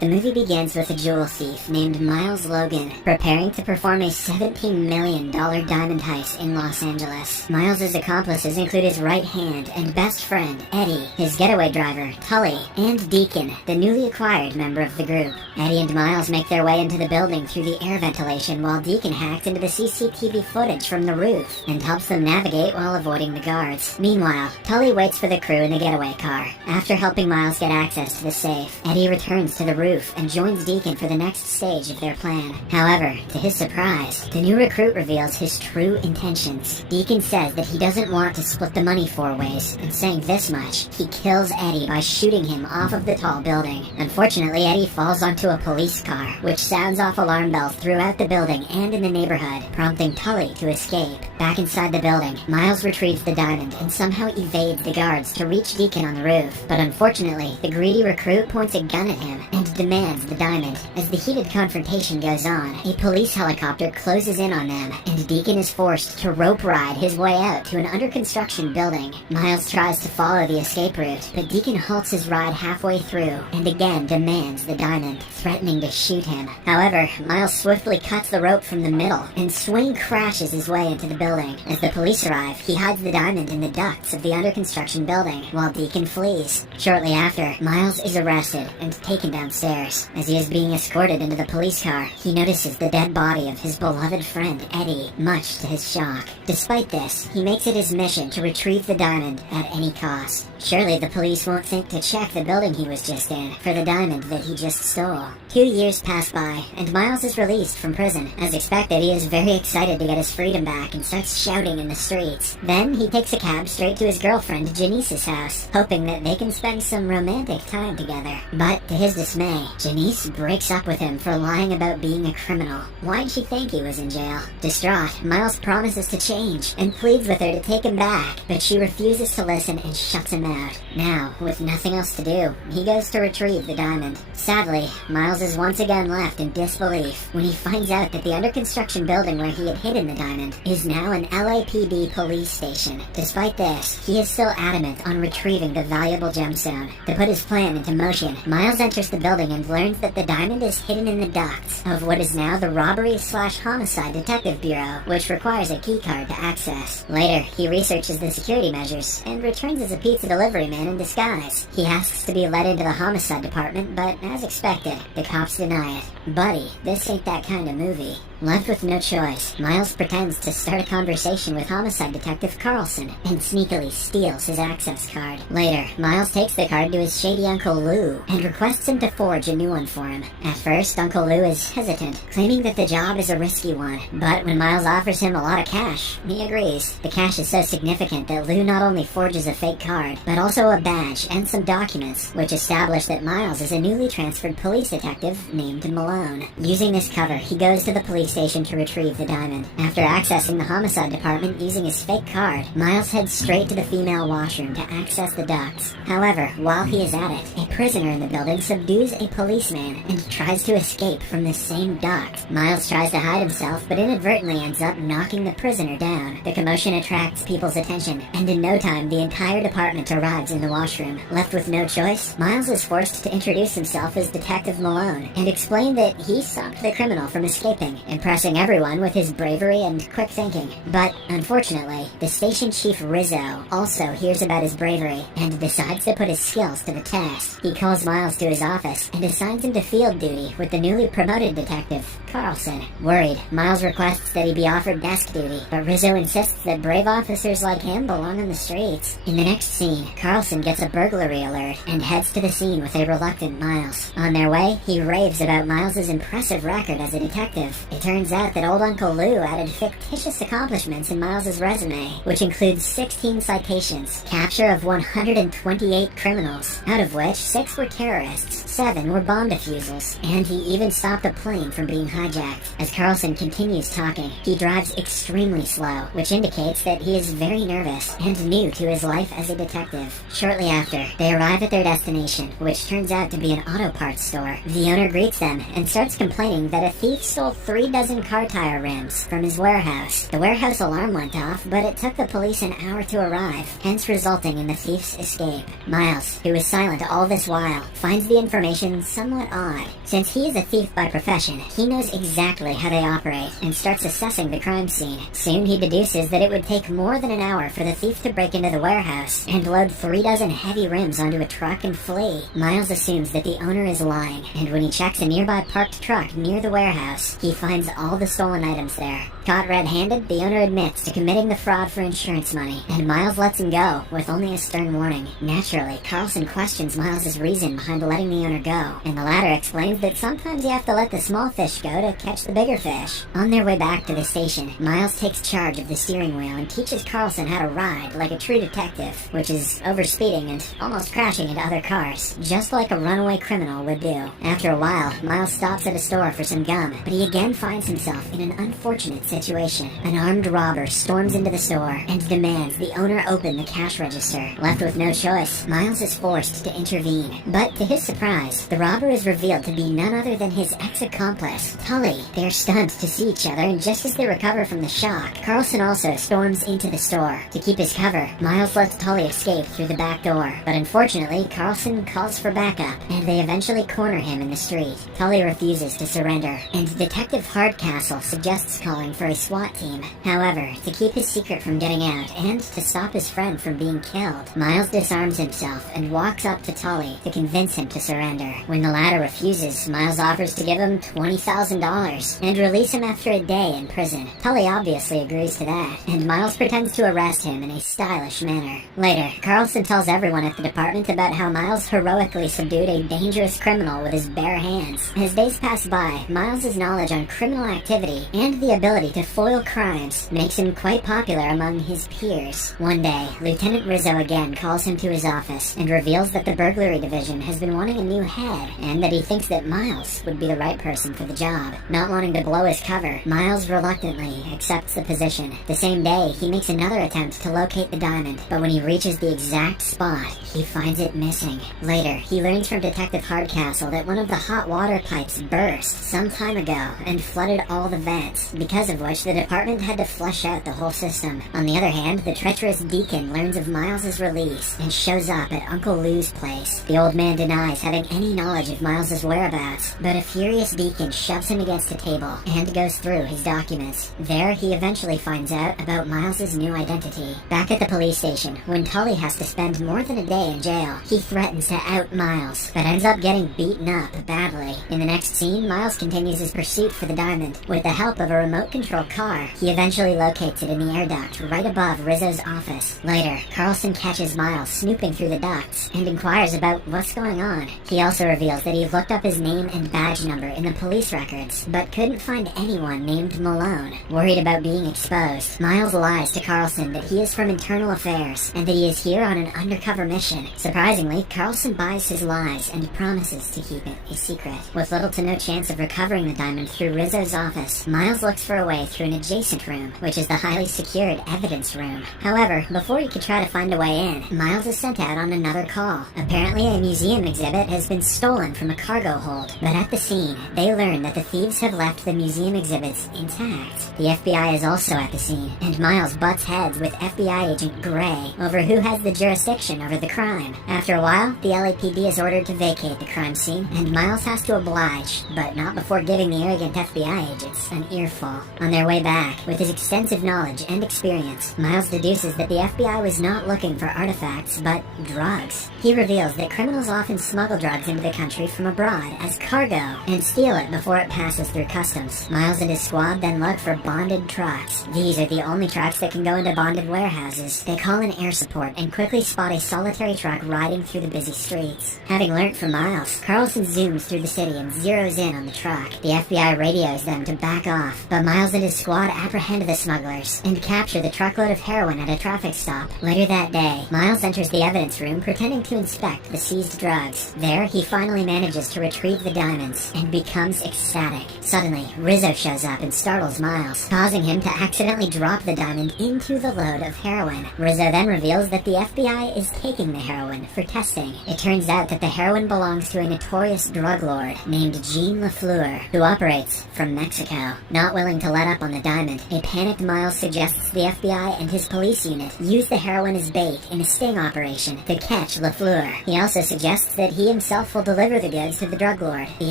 The movie begins with a jewel thief named Miles Logan preparing to perform a $17 million diamond heist in Los Angeles. Miles' accomplices include his right hand and best friend, Eddie, his getaway driver, Tully, and Deacon, the newly acquired member of the group. Eddie and Miles make their way into the building through the air ventilation while Deacon hacks into the CCTV footage from the roof and helps them navigate while avoiding the guards. Meanwhile, Tully waits for the crew in the getaway car. After helping Miles get access to the safe, Eddie returns to the roof and joins Deacon for the next stage of their plan. However, to his surprise, the new recruit reveals his true intentions. Deacon says that he doesn't want to split the money 4 ways, and saying this much, he kills Eddie by shooting him off of the tall building. Unfortunately, Eddie falls onto a police car, which sounds off alarm bells throughout the building and in the neighborhood, prompting Tully to escape. Back inside the building, Miles retrieves the diamond and somehow evades the guards to reach Deacon on the roof. But unfortunately, the greedy recruit points a gun at him and demands the diamond. As the heated confrontation goes on, a police helicopter closes in on them, and Deacon is forced to rope ride his way out to an under-construction building. Miles tries to follow the escape route, but Deacon halts his ride halfway through and again demands the diamond, threatening to shoot him. However, Miles swiftly cuts the rope from the middle and swing crashes his way into the building. As the police arrive, he hides the diamond in the ducts of the under-construction building, while Deacon flees. Shortly after, Miles is arrested and taken downstairs. As he is being escorted into the police car, he notices the dead body of his beloved friend Eddie, much to his shock. Despite this, he makes it his mission to retrieve the diamond at any cost. Surely the police won't think to check the building he was just in for the diamond that he just stole. 2 years pass by, and Miles is released from prison. As expected, he is very excited to get his freedom back and starts shouting in the streets. Then he takes a cab straight to his girlfriend Janice's house, hoping that they can spend some romantic time together. But to his dismay, Janice breaks up with him for lying about being a criminal. Why'd she think he was in jail? Distraught, Miles promises to change and pleads with her to take him back, but she refuses to listen and shuts him out. Now, with nothing else to do, he goes to retrieve the diamond. Sadly, Miles is once again left in disbelief when he finds out that the under-construction building where he had hidden the diamond is now an LAPD police station. Despite this, he is still adamant on retrieving the valuable gemstone. To put his plan into motion, Miles enters the building and learns that the diamond is hidden in the ducts of what is now the Robbery/Homicide Detective Bureau, which requires a keycard to access. Later, he researches the security measures and returns as a pizza delivery man in disguise. He asks to be let into the homicide department, but as expected, the cops deny it. Buddy, this ain't that kind of movie. Left with no choice, Miles pretends to start a conversation with homicide detective Carlson and sneakily steals his access card. Later, Miles takes the card to his shady Uncle Lou and requests him to forge a new one for him. At first, Uncle Lou is hesitant, claiming that the job is a risky one, but when Miles offers him a lot of cash, he agrees. The cash is so significant that Lou not only forges a fake card, but also a badge and some documents, which establish that Miles is a newly transferred police detective named Malone. Using this cover, he goes to the police station to retrieve the diamond. After accessing the homicide department using his fake card, Miles heads straight to the female washroom to access the ducts. However, while he is at it, a prisoner in the building subdues a policeman and tries to escape from the same duct. Miles tries to hide himself, but inadvertently ends up knocking the prisoner down. The commotion attracts people's attention, and in no time, the entire department arrives in the washroom. Left with no choice, Miles is forced to introduce himself as Detective Malone and explain that he stopped the criminal from escaping, impressing everyone with his bravery and quick thinking. But unfortunately, the station chief Rizzo also hears about his bravery and decides to put his skills to the test. He calls Miles to his office and assigns him to field duty with the newly promoted detective, Carlson. Worried, Miles requests that he be offered desk duty, but Rizzo insists that brave officers like him belong on the streets. In the next scene, Carlson gets a burglary alert and heads to the scene with a reluctant Miles. On their way, he raves about Miles's impressive record as a detective. It turns out that old Uncle Lou added fictitious accomplishments in Miles's resume, which includes 16 citations, capture of 128 criminals, out of which 6 were terrorists, 7 were bomb defusals, and he even stopped a plane from being hijacked. As Carlson continues talking, he drives extremely slow, which indicates that he is very nervous and new to his life as a detective. Shortly after, they arrive at their destination, which turns out to be an auto parts store. The owner greets them and starts complaining that a thief stole 3 dozen car tire rims from his warehouse. The warehouse alarm went off, but it took the police an hour to arrive, hence resulting in the thief's escape. Miles, who is silent all this while, finds the information been somewhat odd. Since he is a thief by profession, he knows exactly how they operate and starts assessing the crime scene. Soon he deduces that it would take more than an hour for the thief to break into the warehouse and load 3 dozen heavy rims onto a truck and flee. Miles assumes that the owner is lying, and when he checks a nearby parked truck near the warehouse, he finds all the stolen items there. Caught red-handed, the owner admits to committing the fraud for insurance money, and Miles lets him go, with only a stern warning. Naturally, Carlson questions Miles' reason behind letting the owner go, and the latter explains that sometimes you have to let the small fish go to catch the bigger fish. On their way back to the station, Miles takes charge of the steering wheel and teaches Carlson how to ride like a true detective, which is overspeeding and almost crashing into other cars, just like a runaway criminal would do. After a while, Miles stops at a store for some gum, but he again finds himself in an unfortunate situation. An armed robber storms into the store and demands the owner open the cash register. Left with no choice, Miles is forced to intervene. But to his surprise, the robber is revealed to be none other than his ex-accomplice, Tully. They are stunned to see each other, and just as they recover from the shock, Carlson also storms into the store. To keep his cover, Miles lets Tully escape through the back door, but unfortunately, Carlson calls for backup, and they eventually corner him in the street. Tully refuses to surrender, and Detective Hardcastle suggests calling for a SWAT team. However, to keep his secret from getting out, and to stop his friend from being killed, Miles disarms himself and walks up to Tully to convince him to surrender. When the latter refuses, Miles offers to give him $20,000 and release him after a day in prison. Tully obviously agrees to that, and Miles pretends to arrest him in a stylish manner. Later, Carlson tells everyone at the department about how Miles heroically subdued a dangerous criminal with his bare hands. As days pass by, Miles' knowledge on criminal activity and the ability to foil crimes makes him quite popular among his peers. One day, Lieutenant Rizzo again calls him to his office and reveals that the burglary division has been wanting a new head, and that he thinks that Miles would be the right person for the job. Not wanting to blow his cover, Miles reluctantly accepts the position. The same day, he makes another attempt to locate the diamond, but when he reaches the exact spot, he finds it missing. Later, he learns from Detective Hardcastle that one of the hot water pipes burst some time ago and flooded all the vents, because of which the department had to flush out the whole system. On the other hand, the treacherous Deacon learns of Miles' release and shows up at Uncle Lou's place. The old man denies having any knowledge of Miles' whereabouts, but a furious Deacon shoves him against a table and goes through his documents. There, he eventually finds out about Miles' new identity. Back at the police station, when Tully has to spend more than a day in jail, he threatens to out Miles, but ends up getting beaten up badly. In the next scene, Miles continues his pursuit for the diamond. With the help of a remote-control car, he eventually locates it in the air duct right above Rizzo's office. Later, Carlson catches Miles snooping through the ducts and inquires about what's going on. He also reveals that he looked up his name and badge number in the police records, but couldn't find anyone named Malone. Worried about being exposed, Miles lies to Carlson that he is from Internal Affairs and that he is here on an undercover mission. Surprisingly, Carlson buys his lies and promises to keep it a secret. With little to no chance of recovering the diamond through Rizzo's office, Miles looks for a way through an adjacent room, which is the highly secured evidence room. However, before he could try to find a way in, Miles is sent out on another call. Apparently, a museum exhibit has been stolen from a cargo hold, but at the scene, they learn that the thieves have left the museum exhibits intact. The FBI is also at the scene, and Miles butts heads with FBI agent Gray over who has the jurisdiction over the crime. After a while, the LAPD is ordered to vacate the crime scene, and Miles has to oblige, but not before giving the arrogant FBI agents an earful. On their way back, with his extensive knowledge and experience, Miles deduces that the FBI was not looking for artifacts, but drugs. He reveals that criminals often smuggle drugs into the country from abroad as cargo and steal it before it passes through customs. Miles and his squad then look for bonded trucks. These are the only trucks that can go into bonded warehouses. They call in air support and quickly spot a solitary truck riding through the busy streets. Having learnt from Miles, Carlson zooms through the city and zeroes in on the truck. The FBI radios them to back off, but Miles and his squad apprehend the smugglers and capture the truckload of heroin at a traffic stop. Later that day, Miles enters the evidence room pretending to inspect the seized drugs. There, he finally manages to retrieve the diamonds and becomes ecstatic. Suddenly, Rizzo shows up and startles Miles, causing him to accidentally drop the diamond into the load of heroin. Rizzo then reveals that the FBI is taking the heroin for testing. It turns out that the heroin belongs to a notorious drug lord named Jean LaFleur, who operates from Mexico. Not willing to let up on the diamond. A panicked Miles suggests the FBI and his police unit use the heroin as bait in a sting operation to catch LaFleur. He also suggests that he himself will deliver the goods to the drug lord. The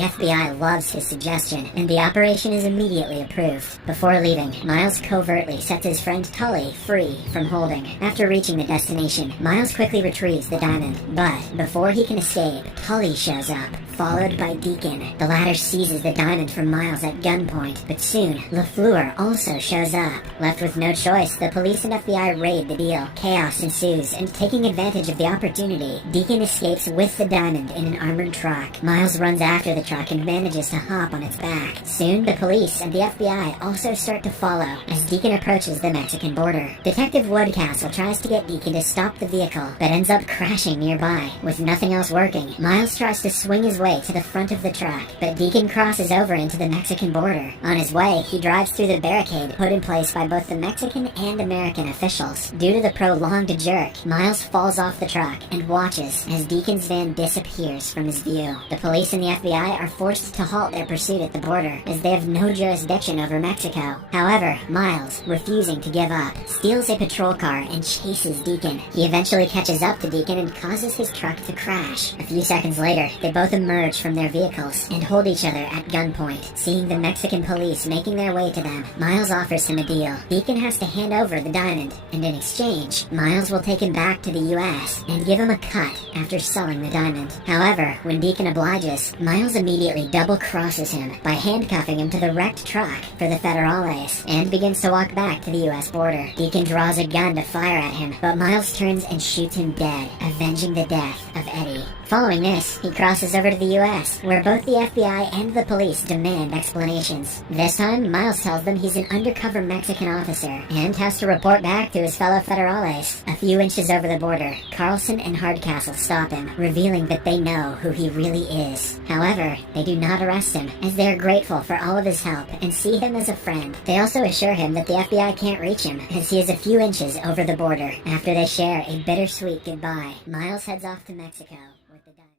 FBI loves his suggestion, and the operation is immediately approved. Before leaving, Miles covertly sets his friend Tully free from holding. After reaching the destination, Miles quickly retrieves the diamond, but before he can escape, Tully shows up, followed by Deacon. The latter seizes the diamond from Miles at gunpoint, but soon, LaFleur also shows up. Left with no choice, the police and FBI raid the deal. Chaos ensues, and taking advantage of the opportunity, Deacon escapes with the diamond in an armored truck. Miles runs after the truck and manages to hop on its back. Soon, the police and the FBI also start to follow as Deacon approaches the Mexican border. Detective Woodcastle tries to get Deacon to stop the vehicle, but ends up crashing nearby. With nothing else working, Miles tries to swing his way to the front of the truck, but Deacon crosses over into the Mexican border. On his way, he drives through the barricade put in place by both the Mexican and American officials. Due to the prolonged jerk, Miles falls off the truck and watches as Deacon's van disappears from his view. The police and the FBI are forced to halt their pursuit at the border, as they have no jurisdiction over Mexico. However, Miles, refusing to give up, steals a patrol car and chases Deacon. He eventually catches up to Deacon and causes his truck to crash. A few seconds later, they both emerge from their vehicles and hold each other at gunpoint. Seeing the Mexican police making their way to them, Miles offers him a deal. Deacon has to hand over the diamond, and in exchange, Miles will take him back to the U.S. and give him a cut after selling the diamond. However, when Deacon obliges, Miles immediately double-crosses him by handcuffing him to the wrecked truck for the Federales and begins to walk back to the U.S. border. Deacon draws a gun to fire at him, but Miles turns and shoots him dead, avenging the death of Eddie. Following this, he crosses over to the U.S., where both the FBI and the police demand explanations. This time, Miles tells them he's an undercover Mexican officer and has to report back to his fellow Federales. A few inches over the border, Carlson and Hardcastle stop him, revealing that they know who he really is. However, they do not arrest him, as they are grateful for all of his help and see him as a friend. They also assure him that the FBI can't reach him, as he is a few inches over the border. After they share a bittersweet goodbye, Miles heads off to Mexico.